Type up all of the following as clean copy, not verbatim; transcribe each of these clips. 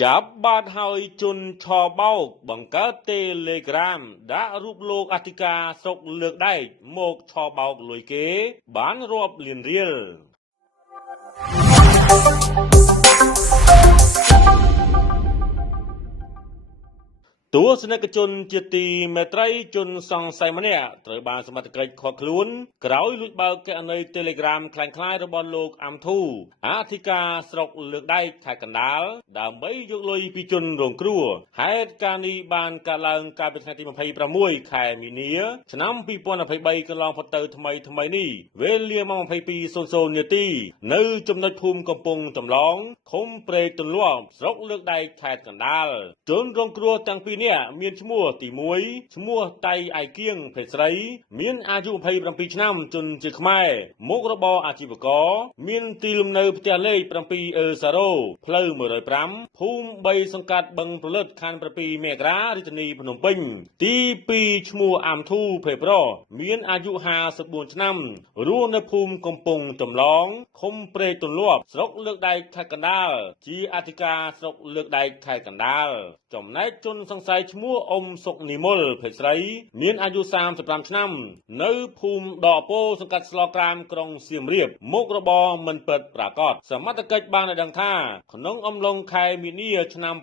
ចាប់បាត់ហើយជន់ឆបោកបង្កើតតេលេក្រាមដាក់រូបលោកអធិការស្រុកលើកដែកមកឆបោកលុយគេបានរាប់លានរៀលទស្សនិកជនជាទីមេត្រីជនសង្ស័យម្នាក់ត្រូវបានសមត្ថកិច្ចឃាត់ខ្លួនក្រោយលួចបើកគណនី Telegram คล้ายៗរបស់លោកអាំធូអធិការស្រុកលើកដែកខេត្តកណ្ដាលដើម្បីយកលុយពីជនរងគ្រោះហេតុការណ៍នេះបានកើតឡើងកាលពីថ្ងៃទី26ខែមីនាឆ្នាំ2023កន្លងផុតទៅថ្មីនេះវេលាម៉ោង 22:00 នាទីនៅចំណុចភូមិកំពង់ចម្លងឃុំព្រែកទន្លាប់ស្រុកលើកដែកខេត្តកណ្ដាលជនរងគ្រោះទាំងពីរនាក់មានឈ្មោះទី1ឈ្មោះតៃឯកៀងភេទស្រីមានអាយុ27ឆ្នាំជនជាខ្មែរមុខរបរអាជីវករមានទីលំនៅផ្ទះលេខ7អឺសារ៉ូផ្លូវ105ភូមិ3សង្កាត់បឹងប្រលិតខណ្ឌ7មករារាជធានីភ្នំពេញទី2ឈ្មោះអាំធូភេទប្រុសមានអាយុ54ឆ្នាំរស់នៅភូមិកំពង់ចម្លងឃុំព្រែកទន្លាប់ស្រុកលើកដែកខេត្តកណ្ដាលជាអធិការស្រុកលើកដែកខេត្តកណ្ដាលចំណែកជនសង្ស័យឈ្មោះអ៊ុំសុកនិមលភេទស្រីមានអាយុ35ឆ្នាំនៅភូមិដកពោសង្កាត់ស្លក្រាមក្រុងសៀមរាបមុខរបរមិនពិតប្រាកដសមត្ថកិច្ចបានឲ្យដឹងថាក្នុងអំឡុងខែមីនាឆ្នាំ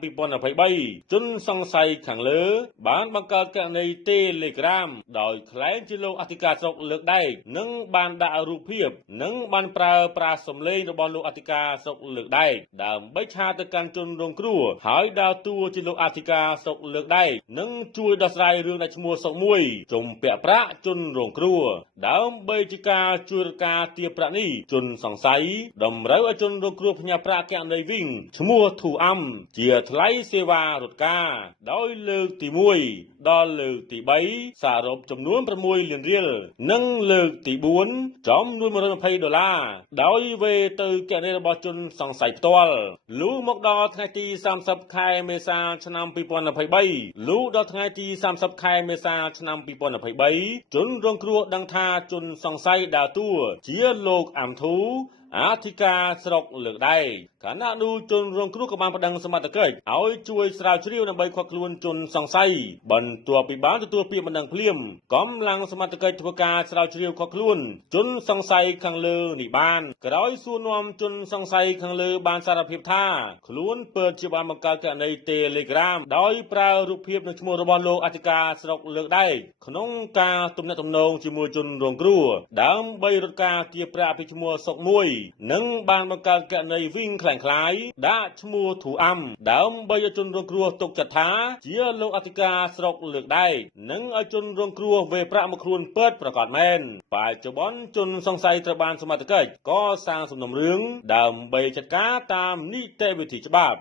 2023ជនសង្ស័យខាងលើបានបង្កើតគណនី Telegram ដោយក្លែងជាលោកអធិការស្រុកលើកដែកនិងបានដាក់រូបភាពនិងបានប្រើប្រាស់សំឡេងរបស់លោកអធិការស្រុកលើកដែកដើម្បីឆាទៅកាន់ជនរងគ្រោះហើយដើរតួជាលោកអធិការស្រុកលើកដែកនិងជួយដោះស្រាយរឿងដែលឈ្មោះសុកមួយជំពាក់ប្រាក់ជនរងគ្រោះដើម្បីជាការជួយរការទារប្រាក់នេះជនសង្ស័យតម្រូវឲ្យជនរងគ្រោះផ្ញើប្រាក់គណនីវិញឈ្មោះធូអាំជាថ្លៃសេវារត់ការដោយលើកទី1ដល់លើកទី3សរុបចំនួន6លានរៀលនិងលើកទី4ចំនួន$120ដោយវេទៅគណនីរបស់ជនសង្ស័យផ្ទាល់លុះមកដល់ថ្ងៃទី30ខែមេសាឆ្នាំ2023លុះដល់ថ្ងៃទី30ខែមេសាឆ្នាំ2023ជនរងគ្រោះដឹងថាជនសង្ស័យដើរតួជាលោកអាំធូអធិការស្រុកលើកដែកខណៈនោះជនរងគ្រោះក៏បានប្តឹងសមត្ថកិច្ចឲ្យជួយស្រាវជ្រាវដើម្បីឃាត់ខ្លួនជនសង្ស័យបន្ទាប់ពីបានទទួលពាក្យបណ្ដឹងភ្លាមកម្លាំងសមត្ថកិច្ចធ្វើការស្រាវជ្រាវឃាត់ខ្លួនជនសង្ស័យខាងលើនេះបានក្រោយសួរនាំជនសង្ស័យខាងលើបានសារភាពថាខ្លួនពិតជាបានបង្កើតគណនី Telegram ដោយប្រើរូបភាពនិងឈ្មោះរបស់លោកអធិការស្រុកលើកដែកក្នុងការទំនាក់ទំនងជាមួយជនរងគ្រោះដើម្បីរត់ការទារប្រាក់ពីឈ្មោះសុកមួយនិងបានបង្កើតគណនីវិញคล้ายៗដាក់ឈ្មោះធូអាំដើម្បីឲ្យជនរងគ្រោះទុកចិត្តថាជាលោកអធិការស្រុកលើកដែកនិងឲ្យជនរងគ្រោះវេប្រាក់មកខ្លួនពិតប្រាកដមែនបច្ចុប្បន្នជនសង្ស័យត្រូវបានសមត្ថកិច្ចកសាងសំណុំរឿងដើម្បីចាត់ការតាមនីតិវិធីច្បាប់